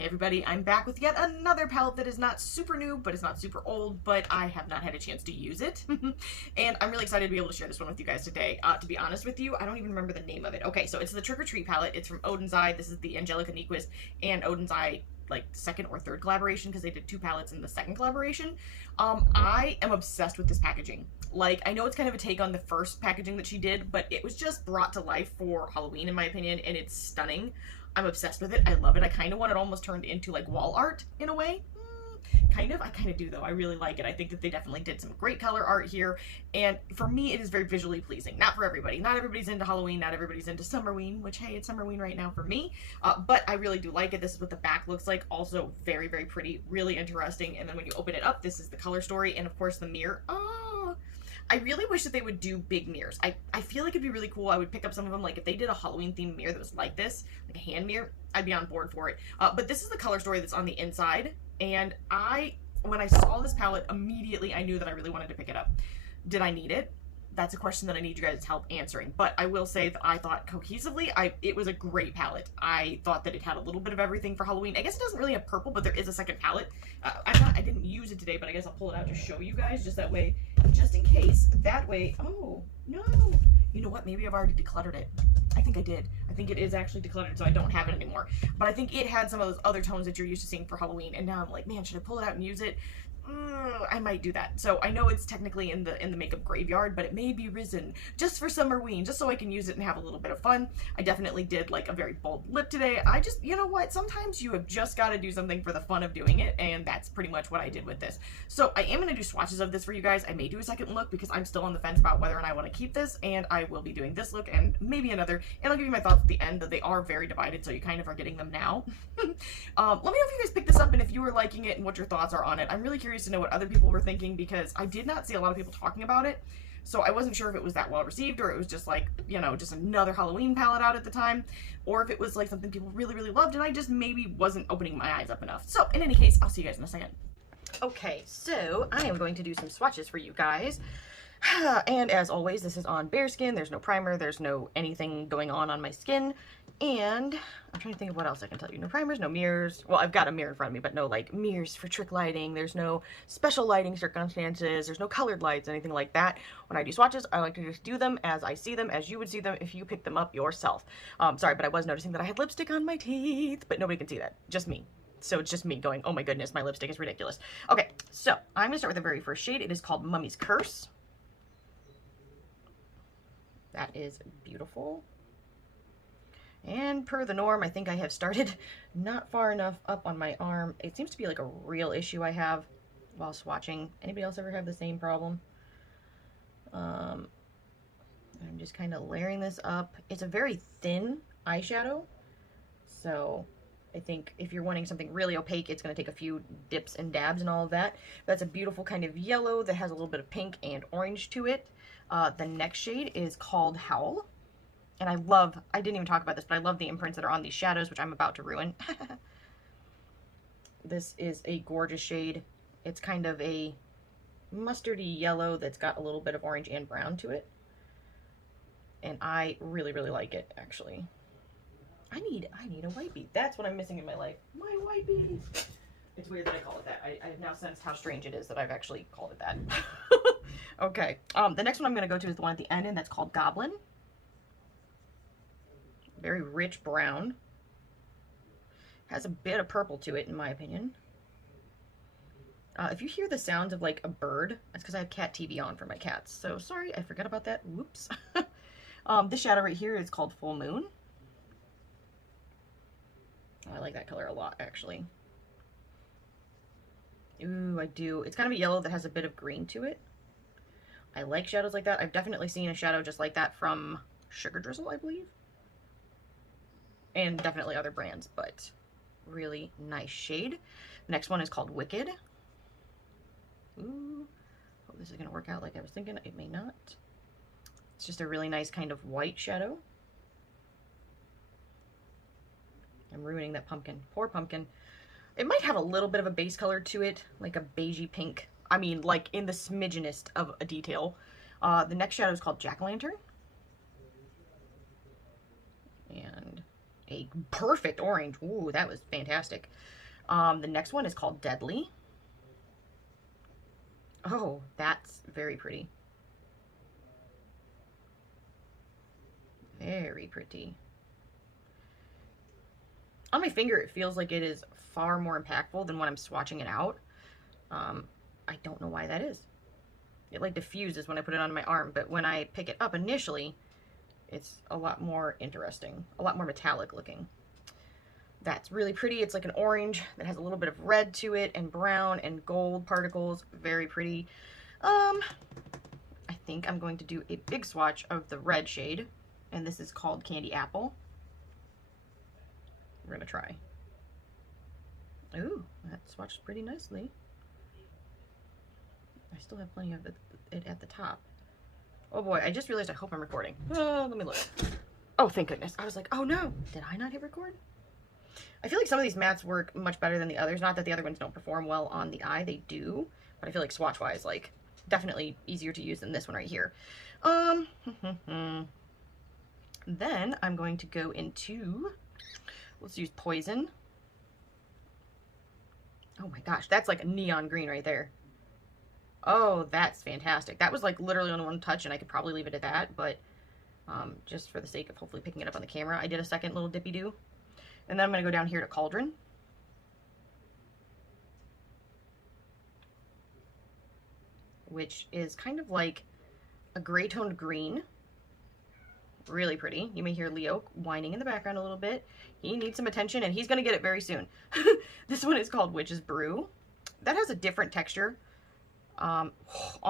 Hey everybody, I'm back with yet another palette that is not super new, but it's not super old, but I have not had a chance to use it. And I'm really excited to be able to share this one with you guys today. To be honest with you, I don't even remember the name of it. Okay, so it's the Trick or Treat palette. It's from Oden's Eye. This is the Angelica Nyquist and Oden's Eye like second or third collaboration because they did two palettes in the second collaboration. I am obsessed with this packaging. Like, I know it's kind of a take on the first packaging that she did, but it was just brought to life for Halloween in my opinion, and it's stunning. I'm obsessed with it. I love it. I kind of want it almost turned into like wall art in a way. Kind of. I kind of do though. I really like it. I think that they definitely did some great color art here. And for me, it is very visually pleasing. Not for everybody. Not everybody's into Halloween. Not everybody's into Summerween, which, hey, it's Summerween right now for me. But I really do like it. This is what the back looks like. Also very, very pretty. Really interesting. And then when you open it up, this is the color story. And of course the mirror. Oh, I really wish that they would do big mirrors. I feel like it'd be really cool. I would pick up some of them. Like if they did a Halloween themed mirror that was like this, like a hand mirror, I'd be on board for it. But this is the color story that's on the inside. And when I saw this palette, immediately I knew that I really wanted to pick it up. Did I need it? That's a question that I need you guys' help answering. But I will say that I thought cohesively, it was a great palette. I thought that it had a little bit of everything for Halloween. I guess it doesn't really have purple, but there is a second palette. I didn't use it today, but I guess I'll pull it out to show you guys just that way, just in case. That way, oh, no. You know what? Maybe I've already decluttered it. I think I did. I think it is actually decluttered, so I don't have it anymore. But I think it had some of those other tones that you're used to seeing for Halloween, and now I'm like, man, should I pull it out and use it? I might do that. So I know it's technically in the makeup graveyard, but it may be risen just for Summerween, just so I can use it and have a little bit of fun. I definitely did like a very bold lip today. I just, you know what, sometimes you have just got to do something for the fun of doing it, and that's pretty much what I did with this. So I am going to do swatches of this for you guys. I may do a second look because I'm still on the fence about whether or not I want to keep this, and I will be doing this look and maybe another, and I'll give you my thoughts at the end. That they are very divided, so you kind of are getting them now. Let me know if you guys picked this up and if you were liking it and what your thoughts are on it. I'm really curious to know what other people were thinking because I did not see a lot of people talking about it. So I wasn't sure if it was that well received or it was just like, you know, just another Halloween palette out at the time, or if it was like something people really, really loved and I just maybe wasn't opening my eyes up enough. So in any case, I'll see you guys in a second. Okay, so I am going to do some swatches for you guys. And as always, this is on bare skin. There's no primer. There's no anything going on my skin. And I'm trying to think of what else I can tell you. No primers, no mirrors. Well, I've got a mirror in front of me, but no like mirrors for trick lighting. There's no special lighting circumstances. There's no colored lights, anything like that. When I do swatches, I like to just do them as I see them, as you would see them if you picked them up yourself. Sorry, but I was noticing that I had lipstick on my teeth, but nobody can see that. Just me. So it's just me going, oh my goodness, my lipstick is ridiculous. Okay, so I'm going to start with the very first shade. It is called Mummy's Curse. That is beautiful. And per the norm, I think I have started not far enough up on my arm. It seems to be like a real issue I have while swatching. Anybody else ever have the same problem? I'm just kind of layering this up. It's a very thin eyeshadow. So I think if you're wanting something really opaque, it's going to take a few dips and dabs and all of that. That's a beautiful kind of yellow that has a little bit of pink and orange to it. The next shade is called Howl. And I didn't even talk about this, but I love the imprints that are on these shadows, which I'm about to ruin. This is a gorgeous shade. It's kind of a mustardy yellow that's got a little bit of orange and brown to it. And I really, really like it, actually. I need a white bead. That's what I'm missing in my life. My white bead. It's weird that I call it that. I have now sensed how strange it is that I've actually called it that. Okay. The next one I'm going to go to is the one at the end, and that's called Goblin. Very rich brown. Has a bit of purple to it, in my opinion. If you hear the sounds of like a bird, that's because I have cat TV on for my cats. So sorry, I forgot about that. Whoops. This shadow right here is called Full Moon. I like that color a lot, actually. Ooh, I do. It's kind of a yellow that has a bit of green to it. I like shadows like that. I've definitely seen a shadow just like that from Sugar Drizzle, I believe. And definitely other brands, but really nice shade. The next one is called Wicked. Ooh, hope this is going to work out like I was thinking. It may not. It's just a really nice kind of white shadow. I'm ruining that pumpkin. Poor pumpkin. It might have a little bit of a base color to it, like a beigey pink. I mean, like in the smidgenest of a detail. The next shadow is called Jack-O-Lantern. And a perfect orange. Ooh, that was fantastic. The next one is called Deadly. Oh, that's very pretty. Very pretty. On my finger, it feels like it is far more impactful than when I'm swatching it out. I don't know why that is. It like diffuses when I put it on my arm, but when I pick it up initially, it's a lot more interesting, a lot more metallic looking. That's really pretty. It's like an orange that has a little bit of red to it and brown and gold particles. Very pretty. I think I'm going to do a big swatch of the red shade, and this is called Candy Apple. We're gonna try. Ooh, that swatched pretty nicely. I still have plenty of it at the top. Oh boy, I just realized I hope I'm recording. Let me look. Oh, thank goodness. I was like, oh no, did I not hit record? I feel like some of these mattes work much better than the others. Not that the other ones don't perform well on the eye, they do. But I feel like swatch-wise, like, definitely easier to use than this one right here. Then I'm going to go into, let's use Poison. Oh my gosh, that's like a neon green right there. Oh, that's fantastic. That was like literally on one touch, and I could probably leave it at that, but just for the sake of hopefully picking it up on the camera, I did a second little dippy-do. And then I'm going to go down here to Cauldron. Which is kind of like a gray-toned green. Really pretty. You may hear Leo whining in the background a little bit. He needs some attention, and he's going to get it very soon. This one is called Witch's Brew. That has a different texture. On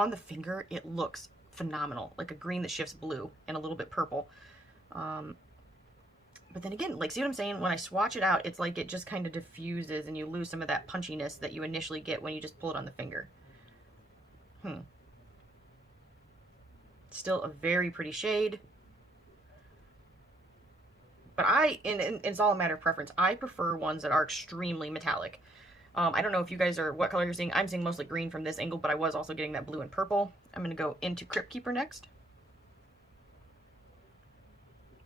the finger, it looks phenomenal. Like a green that shifts blue and a little bit purple. But then again, like, see what I'm saying? When I swatch it out, it's like it just kind of diffuses and you lose some of that punchiness that you initially get when you just pull it on the finger. Still a very pretty shade. But it's all a matter of preference. I prefer ones that are extremely metallic. I don't know if you guys are, what color you're seeing. I'm seeing mostly green from this angle, but I was also getting that blue and purple. I'm going to go into Crypt Keeper next.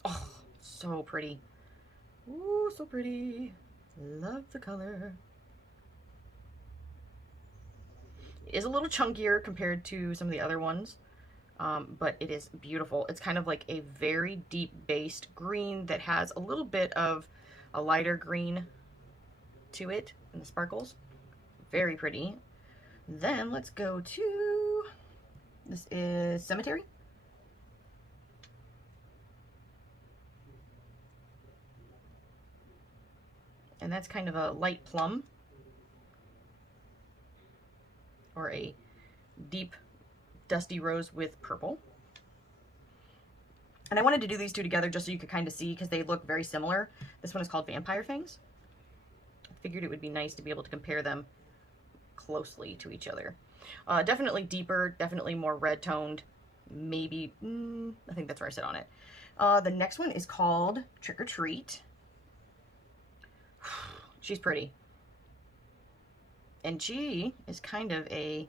Oh, so pretty. Ooh, so pretty. Love the color. It is a little chunkier compared to some of the other ones, but it is beautiful. It's kind of like a very deep based green that has a little bit of a lighter green to it in the sparkles. Very pretty. Then let's go to, this is Cemetery. And that's kind of a light plum, or a deep dusty rose with purple. And I wanted to do these two together just so you could kind of see, because they look very similar. This one is called Vampire Fangs. I figured it would be nice to be able to compare them closely to each other. Definitely deeper, definitely more red toned. Maybe, I think that's where I sit on it. The next one is called Trick or Treat. She's pretty. And she is kind of a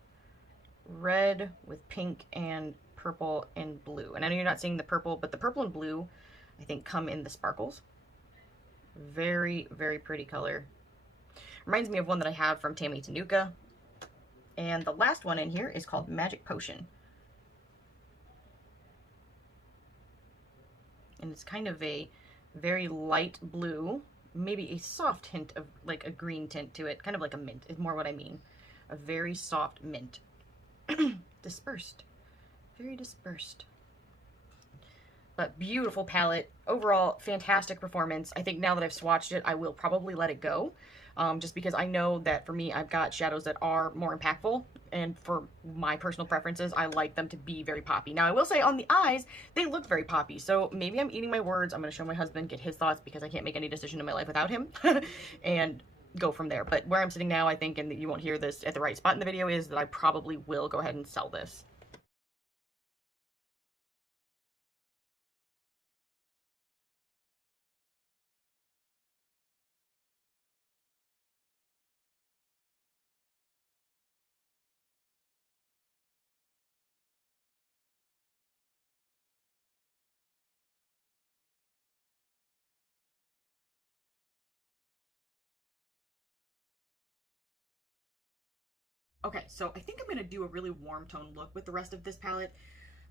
red with pink and purple and blue. And I know you're not seeing the purple, but the purple and blue, I think, come in the sparkles. Very, very pretty color. Reminds me of one that I have from Tammy Tanuka. And the last one in here is called Magic Potion. And it's kind of a very light blue, maybe a soft hint of like a green tint to it, kind of like a mint is more what I mean. A very soft mint. Dispersed. Very dispersed. But beautiful palette. Overall, fantastic performance. I think now that I've swatched it, I will probably let it go. Just because I know that for me, I've got shadows that are more impactful. And for my personal preferences, I like them to be very poppy. Now, I will say on the eyes, they look very poppy. So maybe I'm eating my words. I'm going to show my husband, get his thoughts, because I can't make any decision in my life without him. And go from there. But where I'm sitting now, I think, and you won't hear this at the right spot in the video, is that I probably will go ahead and sell this. Okay, so I think I'm going to do a really warm tone look with the rest of this palette.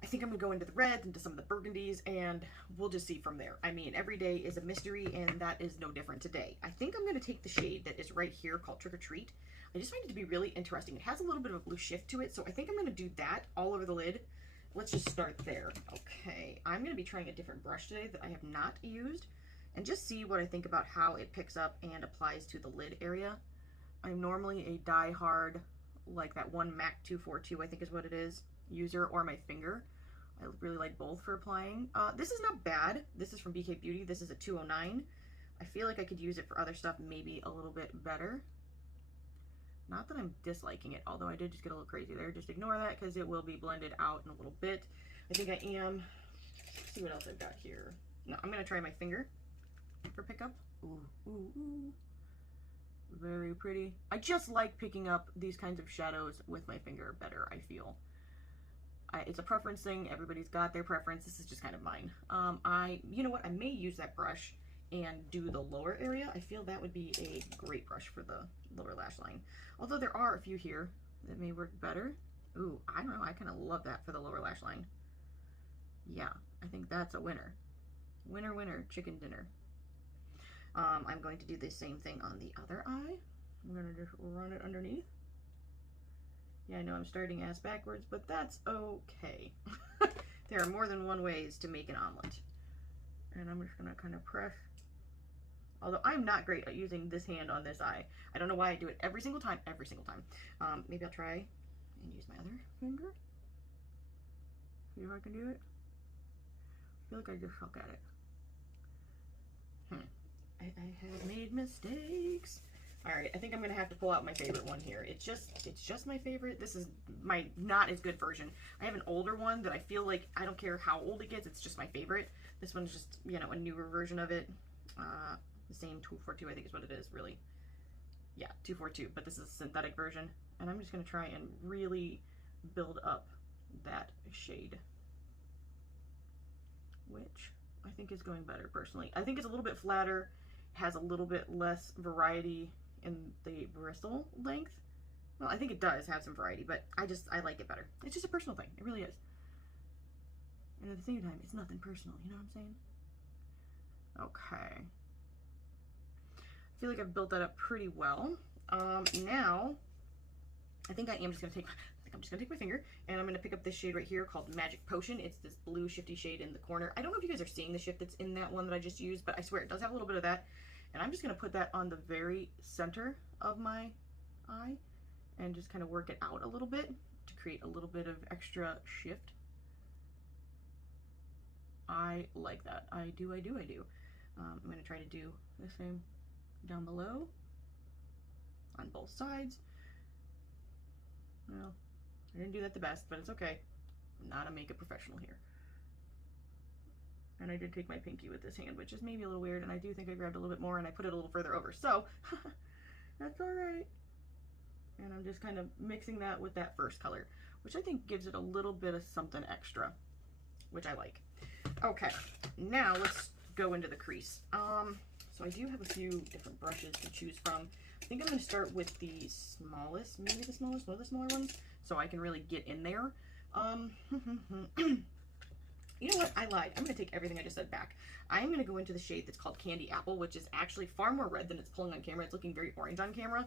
I think I'm going to go into the reds, into some of the burgundies, and we'll just see from there. I mean, every day is a mystery, and that is no different today. I think I'm going to take the shade that is right here called Trick or Treat. I just find it to be really interesting. It has a little bit of a blue shift to it, so I think I'm going to do that all over the lid. Let's just start there. Okay, I'm going to be trying a different brush today that I have not used, and just see what I think about how it picks up and applies to the lid area. I'm normally a die-hard, like that one MAC 242, I think is what it is, user, or my finger. I really like both for applying. This is not bad. This is from BK Beauty. This is a 209. I feel like I could use it for other stuff maybe a little bit better. Not that I'm disliking it, although I did just get a little crazy there. Just ignore that because it will be blended out in a little bit. I think I am. Let's see what else I've got here. No, I'm going to try my finger for pickup. Ooh, ooh, ooh. Very pretty. I just like picking up these kinds of shadows with my finger better, I feel. It's a preference thing. Everybody's got their preference. This is just kind of mine. You know what? I may use that brush and do the lower area. I feel that would be a great brush for the lower lash line. Although there are a few here that may work better. Ooh, I don't know. I kind of love that for the lower lash line. Yeah, I think that's a winner. Winner, winner, chicken dinner. I'm going to do the same thing on the other eye. I'm going to just run it underneath. Yeah, I know I'm starting ass backwards, but that's okay. There are more than one ways to make an omelet. And I'm just gonna kind of press. Although I'm not great at using this hand on this eye. I don't know why I do it every single time, maybe I'll try and use my other finger. See if I can do it. I feel like I just suck at it. I have made mistakes. All right, I think I'm gonna have to pull out my favorite one here. It's just my favorite. This is my not as good version. I have an older one that I feel like I don't care how old it gets. It's just my favorite. This one's just, you know, a newer version of it. The same 242, I think is what it is, really. Yeah, 242, but this is a synthetic version. And I'm just gonna try and really build up that shade, which I think is going better personally. I think it's a little bit flatter, has a little bit less variety in the bristle length. Well, I think it does have some variety, but I like it better. It's just a personal thing. It really is. And at the same time, it's nothing personal. You know what I'm saying? Okay. I feel like I've built that up pretty well. Now, I think I'm just gonna take my finger and I'm gonna pick up this shade right here called Magic Potion. It's this blue shifty shade in the corner. I don't know if you guys are seeing the shift that's in that one that I just used, but I swear it does have a little bit of that. And I'm just gonna put that on the very center of my eye and just kind of work it out a little bit to create a little bit of extra shift. I like that. I do. I'm gonna try to do the same down below on both sides. Well, I didn't do that the best, but it's okay. I'm not a makeup professional here. And I did take my pinky with this hand, which is maybe a little weird, and I do think I grabbed a little bit more and I put it a little further over, so that's all right. And I'm just kind of mixing that with that first color, which I think gives it a little bit of something extra, which I like. Okay, now let's go into the crease. So I do have a few different brushes to choose from. I think I'm going to start with the smallest, maybe the smallest, one of the smaller ones, so I can really get in there. You know what? I lied. I'm going to take everything I just said back. I'm going to go into the shade that's called Candy Apple, which is actually far more red than it's pulling on camera. It's looking very orange on camera.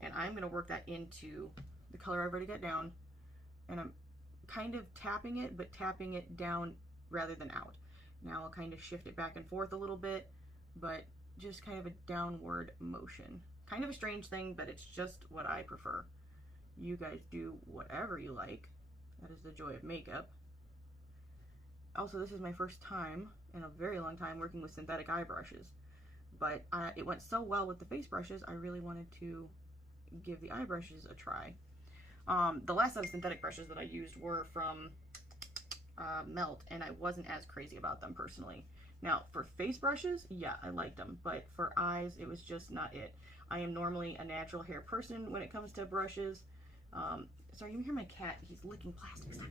And I'm going to work that into the color I've already got down. And I'm kind of tapping it, but tapping it down rather than out. Now I'll kind of shift it back and forth a little bit, but just kind of a downward motion. Kind of a strange thing, but it's just what I prefer. You guys do whatever you like. That is the joy of makeup. Also, this is my first time in a very long time working with synthetic eye brushes, but it went so well with the face brushes, I really wanted to give the eye brushes a try. The last set of synthetic brushes that I used were from Melt, and I wasn't as crazy about them personally. Now, for face brushes, yeah, I liked them, but for eyes, it was just not it. I am normally a natural hair person when it comes to brushes. Sorry, you hear my cat? He's licking plastic.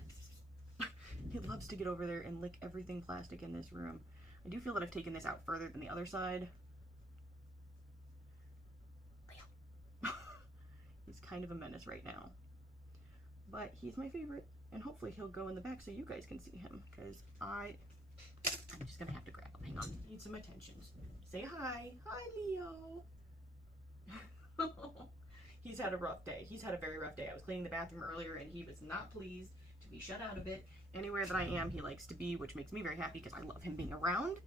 He loves to get over there and lick everything plastic in this room. I do feel that I've taken this out further than the other side. He's kind of a menace right now. but he's my favorite, and hopefully he'll go in the back so you guys can see him, because I'm just gonna have to grab him. Hang on, need some attention. Say hi. Hi, Leo. He's had a rough day. He's had a very rough day. I was cleaning the bathroom earlier and he was not pleased to be shut out of it. Anywhere that I am, he likes to be, which makes me very happy because I love him being around.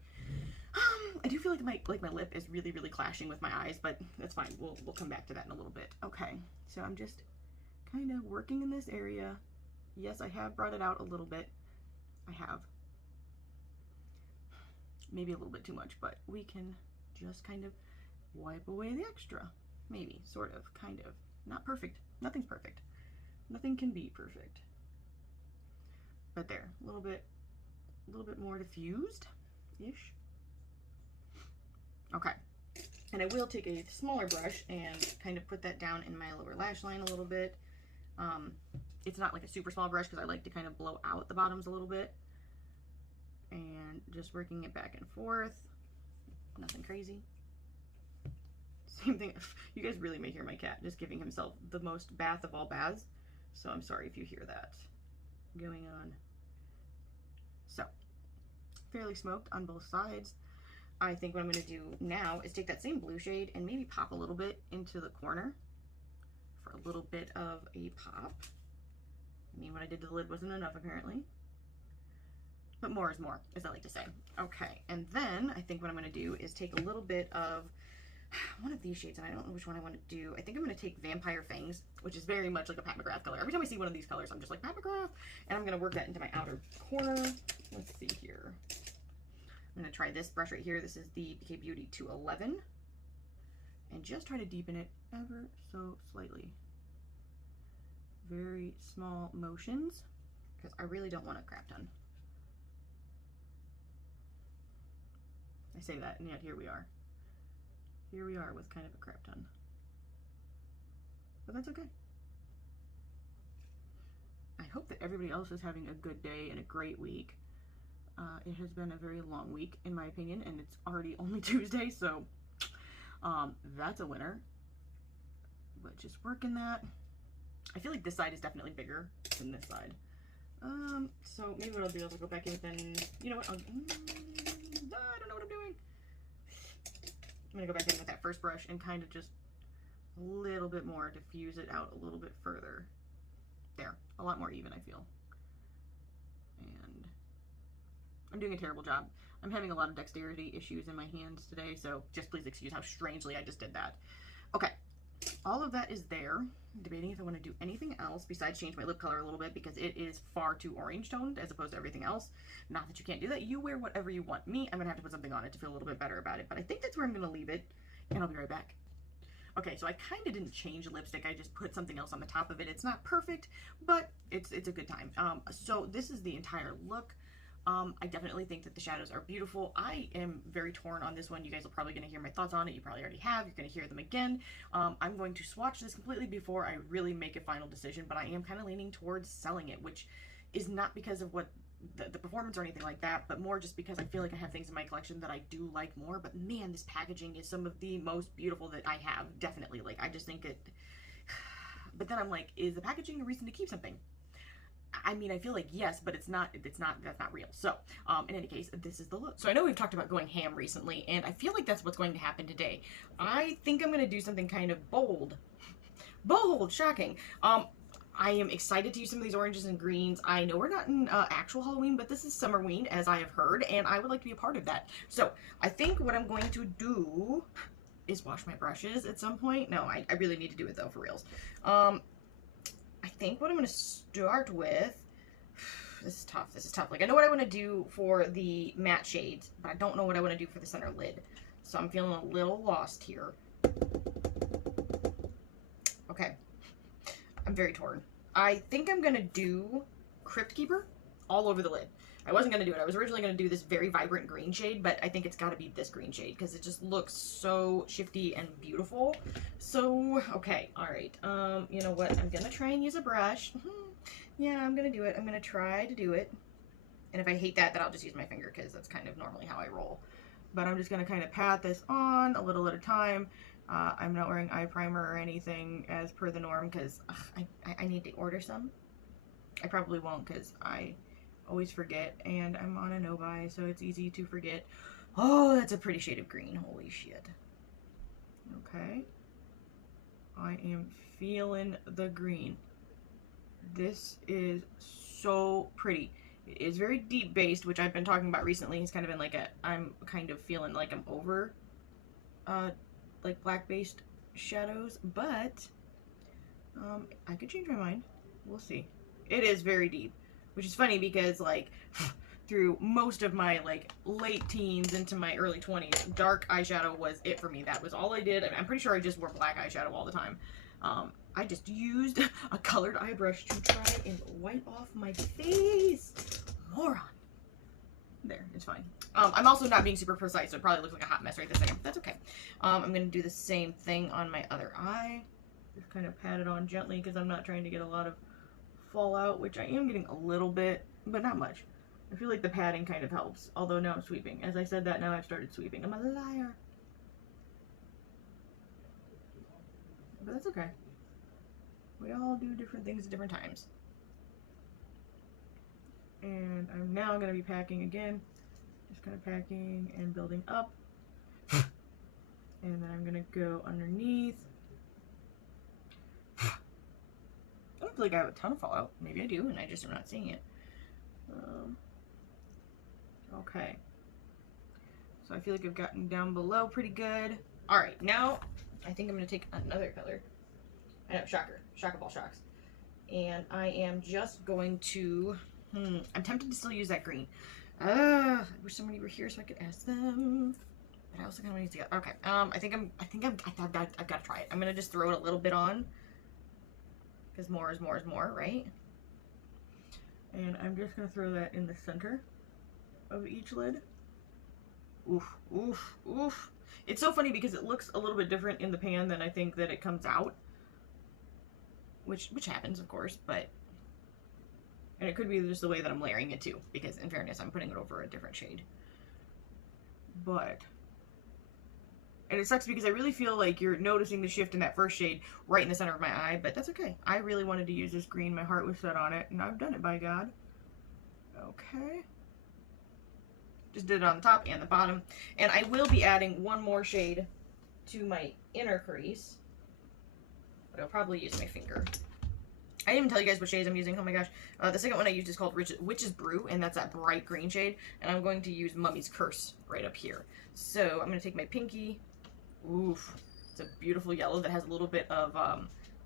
I do feel like my lip is really, really clashing with my eyes, but that's fine. We'll come back to that in a little bit. Okay, so I'm just kind of working in this area. Yes, I have brought it out a little bit. I have. Maybe a little bit too much, but we can just kind of wipe away the extra. Maybe, sort of, kind of. Not perfect. Nothing's perfect. Nothing can be perfect. But there, a little bit more diffused-ish. Okay. And I will take a smaller brush and kind of put that down in my lower lash line a little bit. It's not like a super small brush because I like to kind of blow out the bottoms a little bit. And just working it back and forth. Nothing crazy. Same thing. You guys really may hear my cat just giving himself the most bath of all baths. So I'm sorry if you hear that going on. So, fairly smoked on both sides. I think what I'm going to do now is take that same blue shade and maybe pop a little bit into the corner for a little bit of a pop. I mean, what I did to the lid wasn't enough apparently. But more is more, as I like to say. Okay, and then I think what I'm going to do is take a little bit of one of these shades, and I don't know which one I want to do. I think I'm going to take Vampire Fangs, which is very much like a Pat McGrath color. Every time I see one of these colors, I'm just like, Pat McGrath. And I'm going to work that into my outer corner. Let's see here. I'm going to try this brush right here. This is the BK Beauty 211. And just try to deepen it ever so slightly. Very small motions, because I really don't want a crap ton. I say that, and yet here we are. Here we are with kind of a crap ton. But that's okay. I hope that everybody else is having a good day and a great week. It has been a very long week, in my opinion, and it's already only Tuesday, so that's a winner. But just working that. I feel like this side is definitely bigger than this side. So maybe what I'll do is I'll go back in with then, you know what, I don't know what I'm doing. I'm going to go back in with that first brush and kind of just a little bit more, diffuse it out a little bit further. There, a lot more even, I feel. And I'm doing a terrible job. I'm having a lot of dexterity issues in my hands today, so just please excuse how strangely I just did that. Okay, all of that is there. I'm debating if I want to do anything else besides change my lip color a little bit because it is far too orange toned as opposed to everything else. Not that you can't do that. You wear whatever you want. Me, I'm going to have to put something on it to feel a little bit better about it, but I think that's where I'm going to leave it, and I'll be right back. Okay, so I kind of didn't change the lipstick. I just put something else on the top of it. It's not perfect, but it's a good time. So this is the entire look. I definitely think that the shadows are beautiful. I am very torn on this one. You guys are probably going to hear my thoughts on it. You probably already have. You're going to hear them again. I'm going to swatch this completely before I really make a final decision, but I am kind of leaning towards selling it, which is not because of what the performance or anything like that, but more just because I feel like I have things in my collection that I do like more. But man, this packaging is some of the most beautiful that I have. Definitely. Like, I just think it, but then I'm like, is the packaging a reason to keep something? I mean, I feel like yes, but that's not real. So, in any case, this is the look. So I know we've talked about going ham recently, and I feel like that's what's going to happen today. I think I'm going to do something kind of bold. Bold, shocking. I am excited to use some of these oranges and greens. I know we're not in actual Halloween, but this is Summerween, as I have heard, and I would like to be a part of that. So, I think what I'm going to do is wash my brushes at some point. No, I really need to do it, though, for reals. I think what I'm going to start with, this is tough. Like, I know what I want to do for the matte shades, but I don't know what I want to do for the center lid. So I'm feeling a little lost here. Okay. I'm very torn. I think I'm going to do Crypt Keeper all over the lid. I wasn't going to do it. I was originally going to do this very vibrant green shade, but I think it's got to be this green shade because it just looks so shifty and beautiful. So, okay, all right. You know what? I'm going to try and use a brush. Yeah, I'm going to do it. I'm going to try to do it. And if I hate that, then I'll just use my finger because that's kind of normally how I roll. But I'm just going to kind of pat this on a little at a time. I'm not wearing eye primer or anything as per the norm because I need to order some. I probably won't because I always forget, and I'm on a no-buy, so it's easy to forget. Oh, that's a pretty shade of green. Holy shit. Okay. I am feeling the green. This is so pretty. It is very deep based, which I've been talking about recently. It's kind of been like I'm kind of feeling like I'm over like black based shadows, but I could change my mind. We'll see. It is very deep, which is funny because like through most of my like late teens into my early 20s, dark eyeshadow was it for me. That was all I did. I'm pretty sure I just wore black eyeshadow all the time. I just used a colored eye brush to try and wipe off my face. Moron. There, it's fine. I'm also not being super precise, so it probably looks like a hot mess right this second. That's okay. I'm going to do the same thing on my other eye. Just kind of pat it on gently because I'm not trying to get a lot of fallout, which I am getting a little bit, but not much. I feel like the padding kind of helps, although now I'm sweeping. As I said that, now I've started sweeping. I'm a liar. But that's okay. We all do different things at different times. And I'm now going to be packing again. Just kind of packing and building up. And then I'm going to go underneath. I don't feel like I have a ton of fallout. Maybe I do, and I just am not seeing it. Okay. So I feel like I've gotten down below pretty good. Alright, now I think I'm going to take another color. I know, shocker. Shock of all shocks. And I am just going to... I'm tempted to still use that green. I wish somebody were here so I could ask them. But I also kind of need to get... Okay, I've got to try it. I'm going to just throw it a little bit on. Because more is more is more, right? And I'm just going to throw that in the center of each lid. Oof, oof, oof. It's so funny because it looks a little bit different in the pan than I think that it comes out. Which happens, of course, but... And it could be just the way that I'm layering it too, because in fairness, I'm putting it over a different shade. But... And it sucks because I really feel like you're noticing the shift in that first shade right in the center of my eye, but that's okay. I really wanted to use this green. My heart was set on it, and I've done it, by God. Okay. Just did it on the top and the bottom. And I will be adding one more shade to my inner crease. But I'll probably use my finger. I didn't even tell you guys what shades I'm using. Oh my gosh. The second one I used is called Witch's Brew, and that's that bright green shade. And I'm going to use Mummy's Curse right up here. So I'm going to take my pinky. Oof. It's a beautiful yellow that has a little bit of,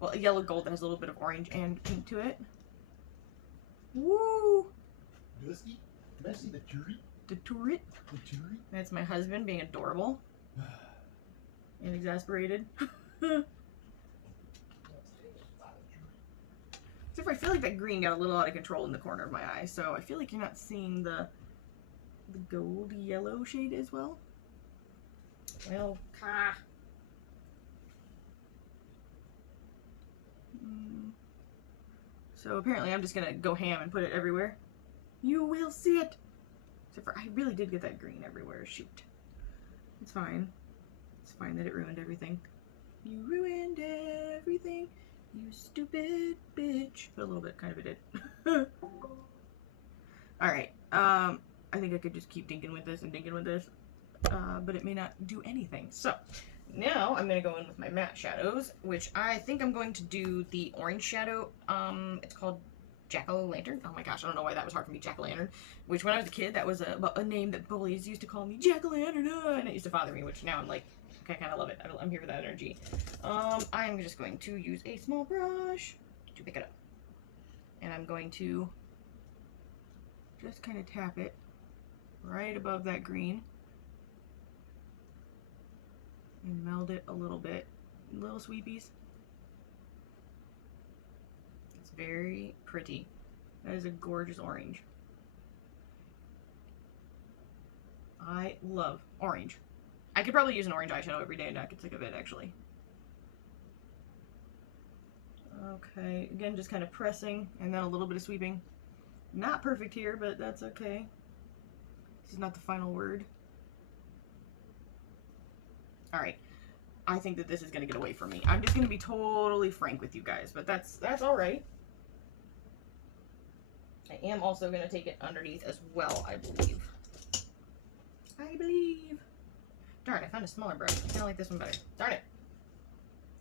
well, a yellow gold that has a little bit of orange and pink to it. Woo! Dusty? Can I see the turret? The turret? The turret? That's my husband being adorable. And exasperated. Except for I feel like that green got a little out of control in the corner of my eye, so I feel like you're not seeing the gold yellow shade as well. Well, So apparently I'm just gonna go ham and put it everywhere. You will see it! Except for I really did get that green everywhere. Shoot. It's fine. It's fine that it ruined everything. You ruined everything, you stupid bitch. A little bit, kind of it did. Alright, I think I could just keep dinking with this and dinking with this. But it may not do anything. So, now I'm going to go in with my matte shadows, which I think I'm going to do the orange shadow. It's called Jack-o'-lantern. Oh my gosh, I don't know why that was hard for me, Jack-o'-lantern. Which when I was a kid, that was a name that bullies used to call me, Jack-o'-lantern, and it used to bother me, which now I'm like, okay, I kind of love it. I'm here for that energy. I'm just going to use a small brush to pick it up. And I'm going to just kind of tap it right above that green. And meld it a little bit. Little sweepies. It's very pretty. That is a gorgeous orange. I love orange. I could probably use an orange eyeshadow every day and not get sick of it, actually. Okay, again, just kind of pressing and then a little bit of sweeping. Not perfect here, but that's okay. This is not the final word. Alright, I think that this is going to get away from me. I'm just going to be totally frank with you guys, but that's alright. I am also going to take it underneath as well, I believe. Darn, I found a smaller brush. I kind of like this one better. Darn it.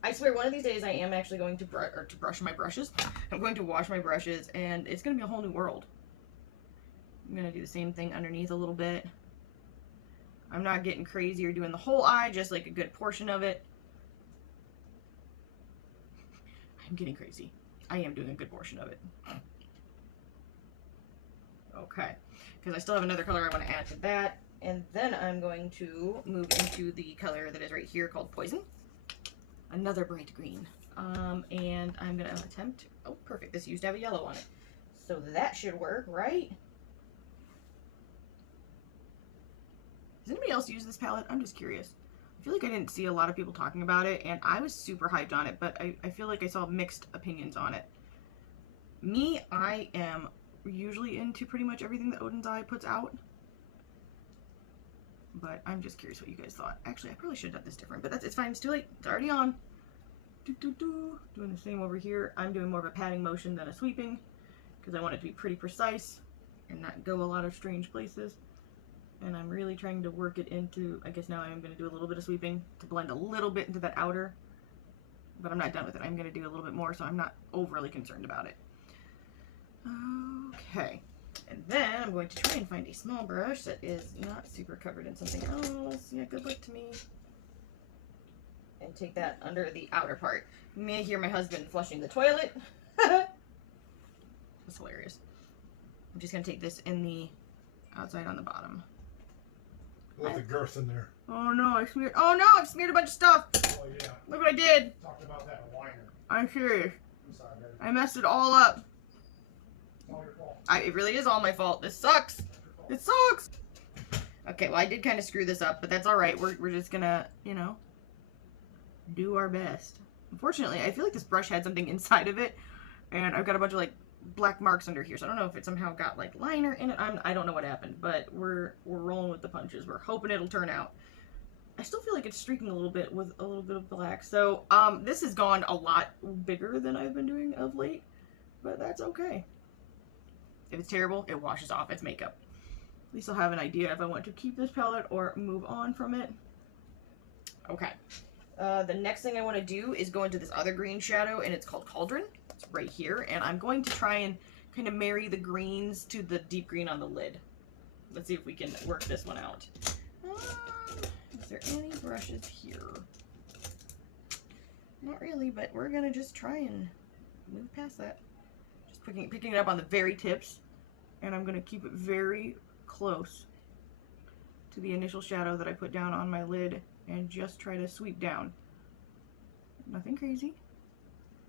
I swear one of these days I am actually going to brush my brushes. I'm going to wash my brushes, and it's going to be a whole new world. I'm going to do the same thing underneath a little bit. I'm not getting crazy or doing the whole eye, just like a good portion of it. I'm getting crazy. I am doing a good portion of it. Okay, because I still have another color I want to add to that. And then I'm going to move into the color that is right here called Poison. Another bright green. And I'm going to attempt... Oh, perfect. This used to have a yellow on it. So that should work, right? Does anybody else use this palette? I'm just curious. I feel like I didn't see a lot of people talking about it, and I was super hyped on it, but I feel like I saw mixed opinions on it. Me, I am usually into pretty much everything that Oden's Eye puts out. But I'm just curious what you guys thought. Actually, I probably should have done this different, but it's fine. It's too late. It's already on. Doing the same over here. I'm doing more of a patting motion than a sweeping because I want it to be pretty precise and not go a lot of strange places. And I'm really trying to work it into, I guess now I'm going to do a little bit of sweeping to blend a little bit into that outer. But I'm not done with it. I'm going to do a little bit more, so I'm not overly concerned about it. Okay. And then I'm going to try and find a small brush that is not super covered in something else. Yeah, good luck to me. And take that under the outer part. You may hear my husband flushing the toilet. That's hilarious. I'm just going to take this in the outside on the bottom. With the girth in there. Oh no, I've smeared a bunch of stuff. Oh yeah. Look what I did. Talked about that whiner. I'm serious. I'm sorry, baby. I messed it all up. It's all your fault. It really is all my fault. This sucks. It sucks. Okay, well I did kind of screw this up, but that's alright. We're just gonna, you know, do our best. Unfortunately, I feel like this brush had something inside of it, and I've got a bunch of like black marks under here, so I don't know if it somehow got like liner in it. I don't know what happened, but we're rolling with the punches. We're hoping it'll turn out. I still feel like it's streaking a little bit with a little bit of black, so this has gone a lot bigger than I've been doing of late, but that's okay. If it's terrible, it washes off. It's makeup. At least I'll have an idea if I want to keep this palette or move on from it. Okay. The next thing I want to do is go into this other green shadow, and it's called Cauldron. It's right here, and I'm going to try and kind of marry the greens to the deep green on the lid. Let's see if we can work this one out. Is there any brushes here? Not really, but we're going to just try and move past that. Just picking it up on the very tips, and I'm going to keep it very close to the initial shadow that I put down on my lid and just try to sweep down. Nothing crazy.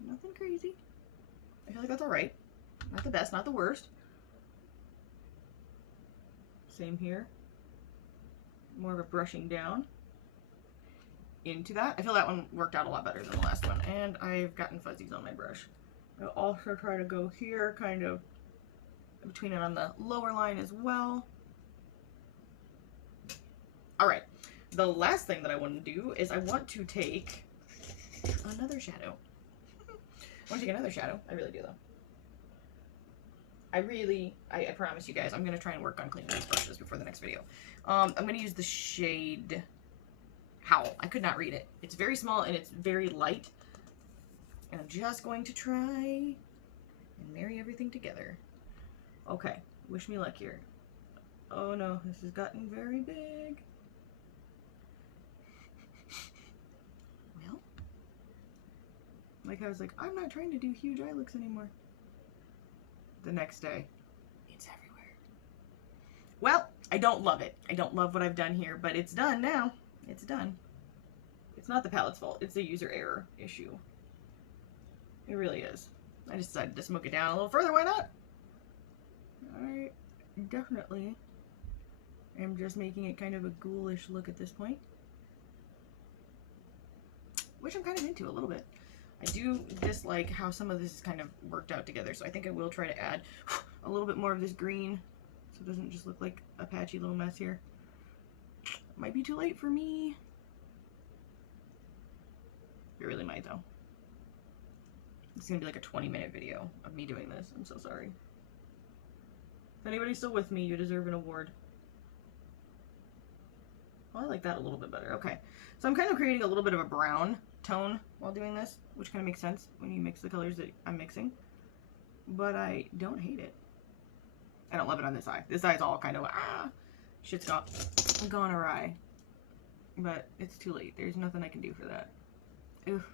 Nothing crazy. I feel like that's alright. Not the best, not the worst. Same here. More of a brushing down into that. I feel that one worked out a lot better than the last one. And I've gotten fuzzies on my brush. I'll also try to go here, kind of between it on the lower line as well. Alright. The last thing that I want to do is I want to take another shadow. I want to take another shadow. I really do, though. I promise you guys, I'm going to try and work on cleaning these brushes before the next video. I'm going to use the shade Howl. I could not read it. It's very small and it's very light. And I'm just going to try and marry everything together. Okay. Wish me luck here. Oh no, this has gotten very big. Well, like I was like, I'm not trying to do huge eye looks anymore. The next day, it's everywhere. Well, I don't love it. I don't love what I've done here, but it's done now. It's done. It's not the palette's fault. It's a user error issue. It really is. I just decided to smoke it down a little further. Why not? I definitely am just making it kind of a ghoulish look at this point, which I'm kind of into a little bit. I do dislike how some of this is kind of worked out together, so I think I will try to add a little bit more of this green so it doesn't just look like a patchy little mess here. Might be too late for me. It really might, though. It's gonna be like a 20-minute video of me doing this. I'm so sorry. If anybody's still with me, you deserve an award. Well, I like that a little bit better. Okay. So I'm kind of creating a little bit of a brown tone while doing this, which kind of makes sense when you mix the colors that I'm mixing. But I don't hate it. I don't love it on this eye. This eye's all kind of, shit's gone awry. But it's too late. There's nothing I can do for that. Oof.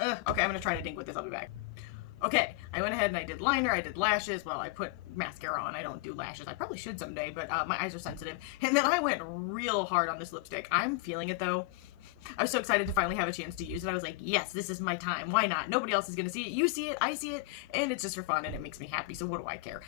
Okay, I'm gonna try to dink with this. I'll be back. Okay, I went ahead and I did liner, I did lashes. Well, I put mascara on. I don't do lashes. I probably should someday, but my eyes are sensitive. And then I went real hard on this lipstick. I'm feeling it though. I was so excited to finally have a chance to use it. I was like, yes, this is my time. Why not? Nobody else is gonna see it. You see it, I see it, and it's just for fun and it makes me happy, so what do I care?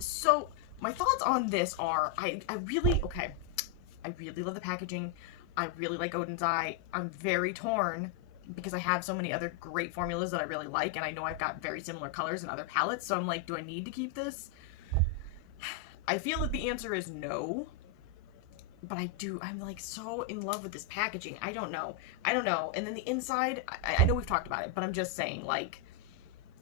So my thoughts on this are, I really love the packaging. I really like Oden's eye. I'm very torn because I have so many other great formulas that I really like, and I know I've got very similar colors in other palettes, so I'm like, do I need to keep this? I feel that the answer is no, but I'm like so in love with this packaging. I don't know. And then the inside, I know we've talked about it, but I'm just saying, like,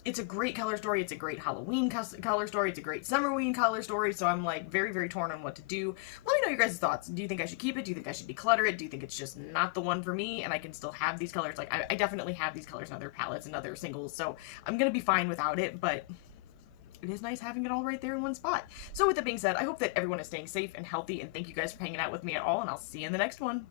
it's a great color story. It's a great Halloween color story. It's a great Summerween color story. So I'm like very, very torn on what to do. Let me know your guys' thoughts. Do you think I should keep it? Do you think I should declutter it? Do you think it's just not the one for me and I can still have these colors? Like, I definitely have these colors in other palettes and other singles. So I'm going to be fine without it, but it is nice having it all right there in one spot. So with that being said, I hope that everyone is staying safe and healthy, and thank you guys for hanging out with me at all, and I'll see you in the next one.